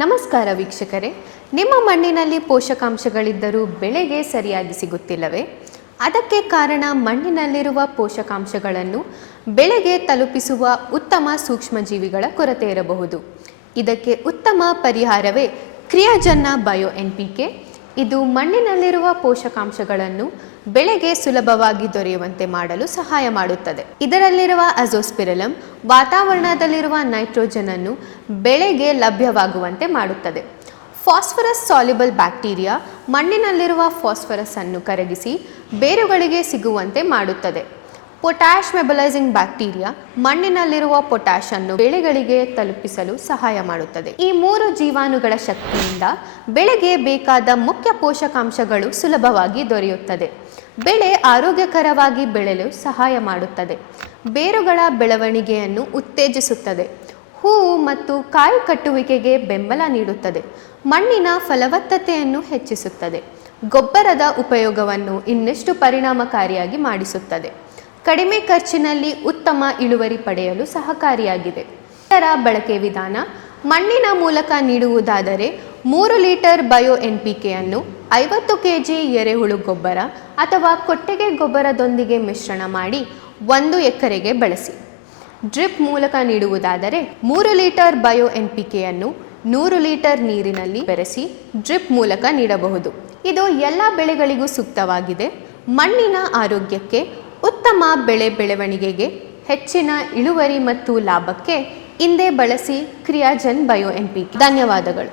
ನಮಸ್ಕಾರ ವೀಕ್ಷಕರೇ, ನಿಮ್ಮ ಮಣ್ಣಿನಲ್ಲಿ ಪೋಷಕಾಂಶಗಳಿದ್ದರೂ ಬೆಳೆಗೆ ಸರಿಯಾಗಿ ಸಿಗುತ್ತಿಲ್ಲವೇ? ಅದಕ್ಕೆ ಕಾರಣ ಮಣ್ಣಿನಲ್ಲಿರುವ ಪೋಷಕಾಂಶಗಳನ್ನು ಬೆಳೆಗೆ ತಲುಪಿಸುವ ಉತ್ತಮ ಸೂಕ್ಷ್ಮಜೀವಿಗಳ ಕೊರತೆ ಇರಬಹುದು. ಇದಕ್ಕೆ ಉತ್ತಮ ಪರಿಹಾರವೇ ಕ್ರಿಯಾಜನ್ನ ಬಯೋ NPK. ಇದು ಮಣ್ಣಿನಲ್ಲಿರುವ ಪೋಷಕಾಂಶಗಳನ್ನು ಬೆಳೆಗೆ ಸುಲಭವಾಗಿ ದೊರೆಯುವಂತೆ ಮಾಡಲು ಸಹಾಯ ಮಾಡುತ್ತದೆ. ಇದರಲ್ಲಿರುವ ಅಜೋಸ್ಪಿರಿಲಮ್ ವಾತಾವರಣದಲ್ಲಿರುವ ನೈಟ್ರೋಜನ್ ಅನ್ನು ಬೆಳೆಗೆ ಲಭ್ಯವಾಗುವಂತೆ ಮಾಡುತ್ತದೆ. ಫಾಸ್ಫರಸ್ ಸಾಲ್ಯುಬಲ್ ಬ್ಯಾಕ್ಟೀರಿಯಾ ಮಣ್ಣಿನಲ್ಲಿರುವ ಫಾಸ್ಫರಸ್ ಅನ್ನು ಕರಗಿಸಿ ಬೇರುಗಳಿಗೆ ಸಿಗುವಂತೆ ಮಾಡುತ್ತದೆ. ಪೊಟ್ಯಾಷ್ ಮೆಬಲೈಸಿಂಗ್ ಬ್ಯಾಕ್ಟೀರಿಯಾ ಮಣ್ಣಿನಲ್ಲಿರುವ ಪೊಟ್ಯಾಷ್ ಅನ್ನು ಬೆಳೆಗಳಿಗೆ ತಲುಪಿಸಲು ಸಹಾಯ ಮಾಡುತ್ತದೆ. ಈ 3 ಜೀವಾಣುಗಳ ಶಕ್ತಿಯಿಂದ ಬೆಳೆಗೆ ಬೇಕಾದ ಮುಖ್ಯ ಪೋಷಕಾಂಶಗಳು ಸುಲಭವಾಗಿ ದೊರೆಯುತ್ತದೆ. ಬೆಳೆ ಆರೋಗ್ಯಕರವಾಗಿ ಬೆಳೆಯಲು ಸಹಾಯ ಮಾಡುತ್ತದೆ. ಬೇರುಗಳ ಬೆಳವಣಿಗೆಯನ್ನು ಉತ್ತೇಜಿಸುತ್ತದೆ. ಹೂವು ಮತ್ತು ಕಾಯಿ ಕಟ್ಟುವಿಕೆಗೆ ಬೆಂಬಲ ನೀಡುತ್ತದೆ. ಮಣ್ಣಿನ ಫಲವತ್ತತೆಯನ್ನು ಹೆಚ್ಚಿಸುತ್ತದೆ. ಗೊಬ್ಬರದ ಉಪಯೋಗವನ್ನು ಇನ್ನಷ್ಟು ಪರಿಣಾಮಕಾರಿಯಾಗಿ ಮಾಡಿಸುತ್ತದೆ. ಕಡಿಮೆ ಖರ್ಚಿನಲ್ಲಿ ಉತ್ತಮ ಇಳುವರಿ ಪಡೆಯಲು ಸಹಕಾರಿಯಾಗಿದೆ. ಇದರ ಬಳಕೆ ವಿಧಾನ: ಮಣ್ಣಿನ ಮೂಲಕ ನೀಡುವುದಾದರೆ 3 ಲೀಟರ್ ಬಯೋ NPK ಅನ್ನು 50 kg ಎರೆಹುಳು ಗೊಬ್ಬರ ಅಥವಾ ಕೊಟ್ಟಿಗೆ ಗೊಬ್ಬರದೊಂದಿಗೆ ಮಿಶ್ರಣ ಮಾಡಿ 1 ಎಕರೆಗೆ ಬಳಸಿ. ಡ್ರಿಪ್ ಮೂಲಕ ನೀಡುವುದಾದರೆ 3 ಲೀಟರ್ ಬಯೋ NPK ಅನ್ನು 100 ಲೀಟರ್ ನೀರಿನಲ್ಲಿ ಬೆರೆಸಿ ಡ್ರಿಪ್ ಮೂಲಕ ನೀಡಬಹುದು. ಇದು ಎಲ್ಲ ಬೆಳೆಗಳಿಗೂ ಸೂಕ್ತವಾಗಿದೆ. ಮಣ್ಣಿನ ಆರೋಗ್ಯಕ್ಕೆ, ಉತ್ತಮ ಬೆಳೆ ಬೆಳವಣಿಗೆಗೆ, ಹೆಚ್ಚಿನ ಇಳುವರಿ ಮತ್ತು ಲಾಭಕ್ಕೆ ಇಂದೇ ಬಳಸಿ ಕ್ರಿಯಾಜನ್ ಬಯೋ NPK. ಧನ್ಯವಾದಗಳು.